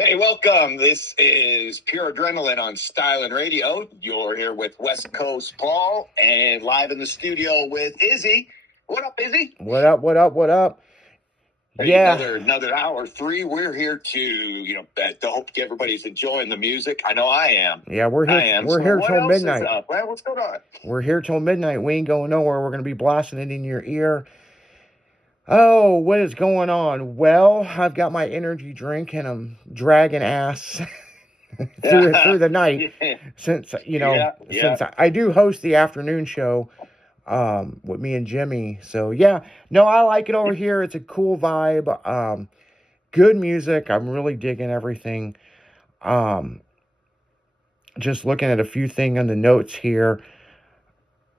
Hey, welcome. This is Pure Adrenaline on Styling Radio. You're here with West Coast Paul and live in the studio with Izzy. What up, Izzy? What up, what up, what up? Hey, Yeah. Another hour 3. We're here to, to hope everybody's enjoying the music. I know I am. Yeah, we're here. I am. We're So here what till else midnight. Is up? Well, what's going on? We're here till midnight. We ain't going nowhere. We're going to be blasting it in your ear. Oh, what is going on? Well, I've got my energy drink and I'm dragging ass through the night. Since, since I do host the afternoon show with me and Jimmy. So, yeah. No, I like it over here. It's a cool vibe. Good music. I'm really digging everything. Just looking at a few things on the notes here.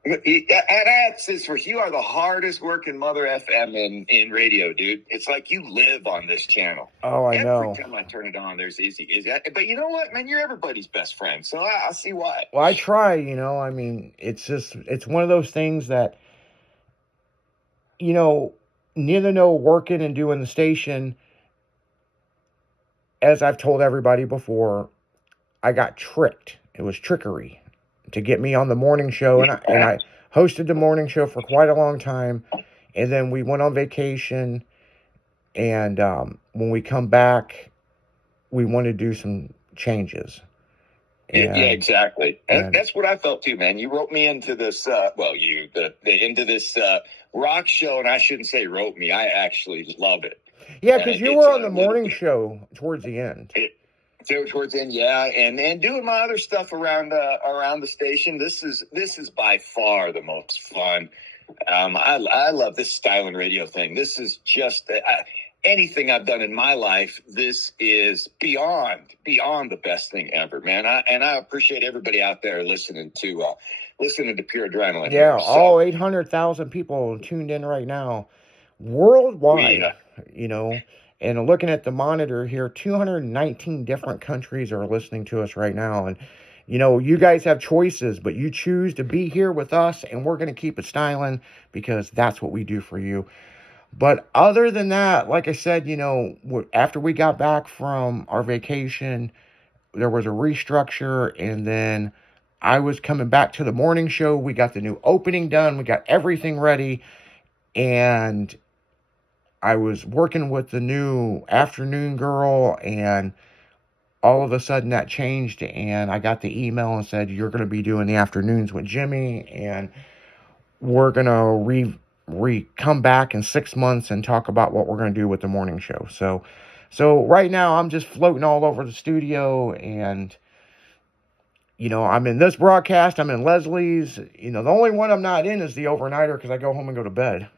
And says for you are the hardest working mother FM in radio, dude. It's like you live on this channel. Oh, I know. Every time I turn it on, there's Izzy. But you know what, man? You're everybody's best friend, so I see why. Well, I try, I mean, it's one of those things that, neither know working and doing the station, as I've told everybody before, I got tricked. It was trickery to get me on the morning show, and I hosted the morning show for quite a long time, and then we went on vacation, and when we come back, we want to do some changes. Yeah, exactly. And that's what I felt too, man. You wrote me into this, into this rock show, and I shouldn't say wrote me. I actually love it. Yeah, because you were on the morning show towards the end. Towards the end, yeah, and doing my other stuff around the station. This is by far the most fun. I love this styling radio thing. This is just anything I've done in my life. This is beyond the best thing ever, man. I appreciate everybody out there listening to Pure Adrenaline. Yeah, all 800,000 people tuned in right now, worldwide. And looking at the monitor here, 219 different countries are listening to us right now. And, you guys have choices, but you choose to be here with us, and we're going to keep it styling because that's what we do for you. But other than that, like I said, after we got back from our vacation, there was a restructure, and then I was coming back to the morning show. We got the new opening done. We got everything ready, and I was working with the new afternoon girl, and all of a sudden that changed, and I got the email and said, you're going to be doing the afternoons with Jimmy, and we're going to come back in 6 months and talk about what we're going to do with the morning show. So right now I'm just floating all over the studio, and I'm in this broadcast, I'm in Leslie's. The only one I'm not in is the overnighter because I go home and go to bed.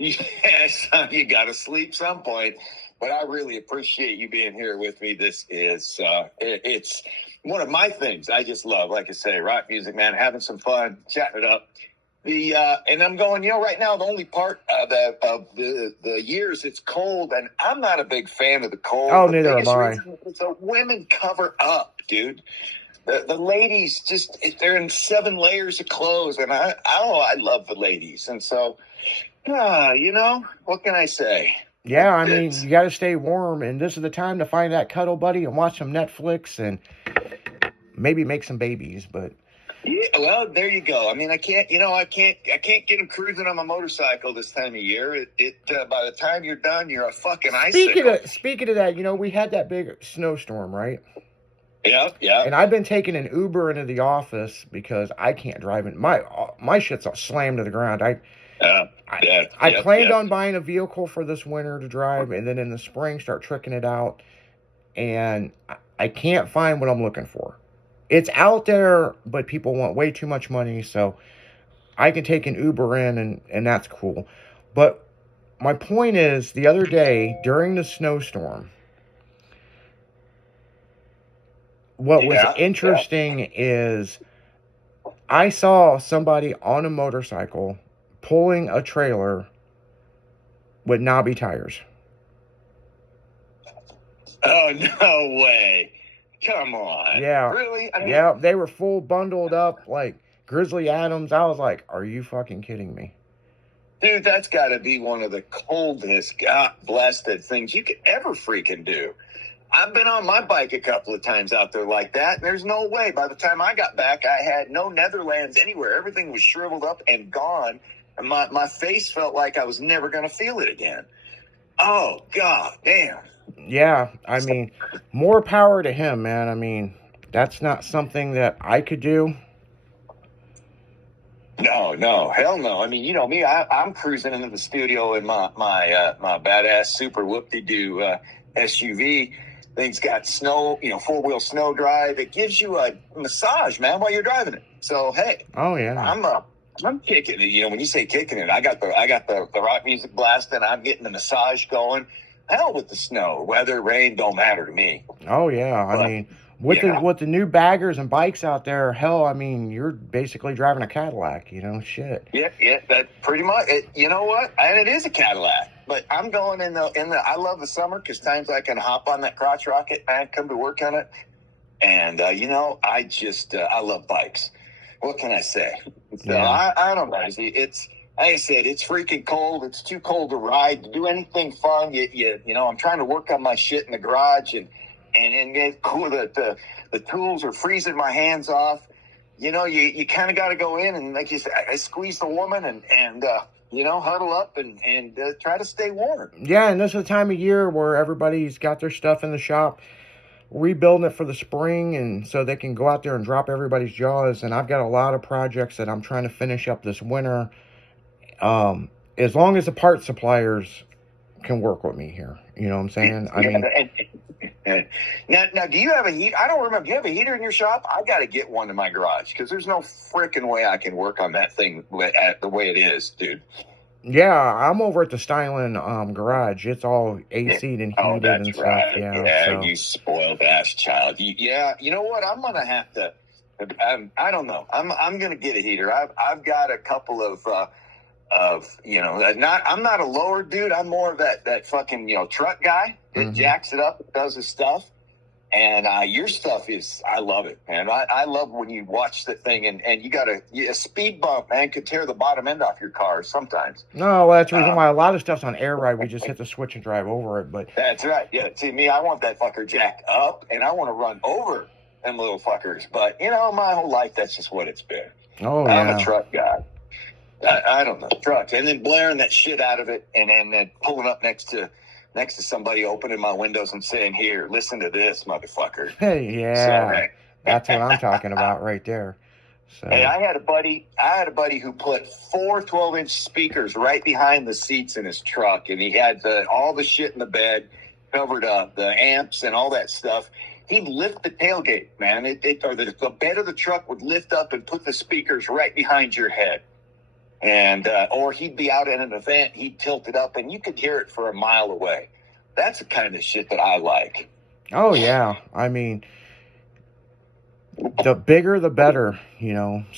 Yes, you got to sleep some point, but I really appreciate you being here with me. This is, it's one of my things I just love. Like I say, rock music, man, having some fun, chatting it up. And I'm going, right now, the only part of the years it's cold, and I'm not a big fan of the cold. Oh, neither am I. So women cover up, dude. The ladies they're in 7 layers of clothes, and I love the ladies. And so, what can I say? Yeah, I mean, you got to stay warm, and this is the time to find that cuddle buddy and watch some Netflix and maybe make some babies, but... Yeah, well, there you go. I mean, I can't get them cruising on my motorcycle this time of year. By the time you're done, you're a fucking icicle. Speaking of that, we had that big snowstorm, right? Yeah. And I've been taking an Uber into the office because I can't drive it. My shit's all slammed to the ground. I planned on buying a vehicle for this winter to drive, and then in the spring start tricking it out. And I can't find what I'm looking for. It's out there, but people want way too much money, so I can take an Uber in, and that's cool. But my point is, the other day, during the snowstorm, what was interesting is I saw somebody on a motorcycle pulling a trailer with knobby tires. Oh, no way. Come on. Yeah. Really? Yeah, they were full bundled up like Grizzly Adams. I was like, are you fucking kidding me? Dude, that's got to be one of the coldest, God blessed things you could ever freaking do. I've been on my bike a couple of times out there like that. And there's no way. By the time I got back, I had no Netherlands anywhere. Everything was shriveled up and gone. And my face felt like I was never going to feel it again. Oh, God damn. Yeah, I mean, more power to him, man. I mean, that's not something that I could do. No, hell no. I mean, you know me. I'm cruising into the studio in my badass super whoop-de-doo SUV. Thing's got snow, 4-wheel snow drive. It gives you a massage, man, while you're driving it. So hey, oh yeah, I'm kicking it. When you say kicking it, I got the rock music blasting. I'm getting the massage going. Hell with the snow, weather, rain, don't matter to me. Oh yeah, I mean, with the new baggers and bikes out there, hell, I mean, you're basically driving a Cadillac, shit. Yeah, that pretty much. You know what? And it is a Cadillac, but I'm going in the. I love the summer because times I can hop on that crotch rocket and come to work on it, and I just I love bikes. What can I say? So Yeah. I don't know. It's like I said, it's freaking cold. It's too cold to ride, to do anything fun. I'm trying to work on my shit in the garage and get cool. The tools are freezing my hands off. You kind of got to go in and, like you said, I squeeze the woman and huddle up and try to stay warm. Yeah, and this is the time of year where everybody's got their stuff in the shop, rebuilding it for the spring, and so they can go out there and drop everybody's jaws. And I've got a lot of projects that I'm trying to finish up this winter. As long as the part suppliers can work with me here, you know what I'm saying? I mean, now, do you have a heat? I don't remember. Do you have a heater in your shop? I got to get one in my garage because there's no freaking way I can work on that thing at the way it is, dude. Yeah, I'm over at the Styling garage. It's all AC'd and heated that's and stuff. right. Yeah, so. You spoiled ass child. You know what? I'm gonna have to. I don't know. I'm gonna get a heater. I've got a couple of I'm not a lower dude. I'm more of that fucking truck guy that jacks it up, does his stuff. And your stuff is, I love it, man. I love when you watch the thing and you got a speed bump, man, could tear the bottom end off your car sometimes. No, well, that's the reason why a lot of stuff's on air ride. We just hit the switch and drive over it. But that's right. Yeah. See, me, I want that fucker jacked up and I want to run over them little fuckers. But my whole life, that's just what it's been. Oh, yeah. I'm a truck guy. I don't know, trucks, and then blaring that shit out of it, and then pulling up next to somebody, opening my windows and saying, "Here, listen to this, motherfucker." Hey, yeah, that's what I'm talking about right there. So. Hey, I had a buddy who put 4 12-inch speakers right behind the seats in his truck, and he had all the shit in the bed covered up, the amps and all that stuff. He'd lift the tailgate, man, or the bed of the truck would lift up and put the speakers right behind your head. And or he'd be out at an event, he'd tilt it up, and you could hear it for a mile away. That's the kind of shit that I like. Oh, yeah. I mean, the bigger, the better, So,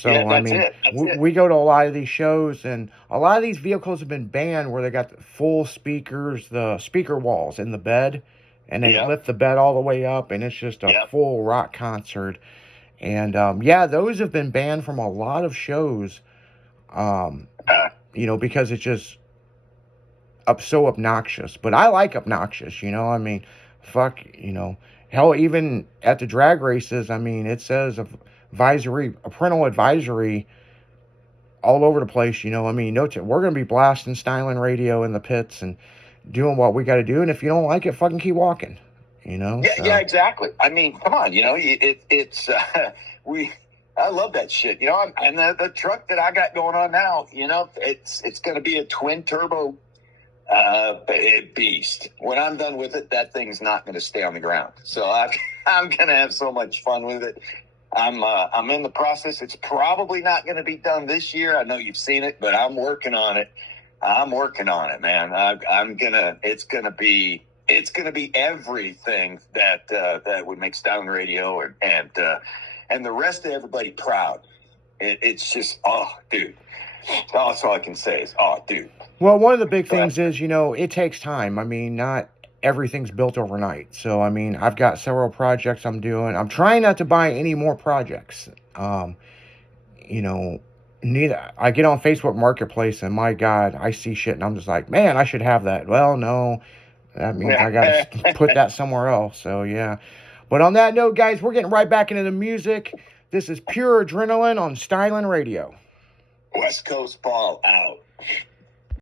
yeah, I mean, we go to a lot of these shows, and a lot of these vehicles have been banned where they got the full speakers, the speaker walls in the bed, and they lift the bed all the way up, and it's just a full rock concert. And, those have been banned from a lot of shows. Because it's just so obnoxious. But I like obnoxious, I mean, fuck, hell, even at the drag races, I mean, it says a parental advisory all over the place, I mean, we're going to be blasting Styling Radio in the pits and doing what we got to do. And if you don't like it, fucking keep walking, Yeah, so. Yeah, exactly. I mean, come on, I love that shit, and the truck that I got going on now, it's going to be a twin turbo beast. When I'm done with it, that thing's not going to stay on the ground. So I'm going to have so much fun with it. I'm in the process. It's probably not going to be done this year. I know you've seen it, but I'm working on it. Man. It's going to be everything that would make Styling Radio and the rest of everybody proud. It's just, dude. That's all I can say is, dude. Well, one of the big things is, it takes time. I mean, not everything's built overnight. So, I mean, I've got several projects I'm doing. I'm trying not to buy any more projects. I get on Facebook Marketplace and my God, I see shit and I'm just like, man, I should have that. Well, no, That means I got to put that somewhere else. So, yeah. But on that note, guys, we're getting right back into the music. This is Pure Adrenaline on Stylin' Radio. West Coast Paul out.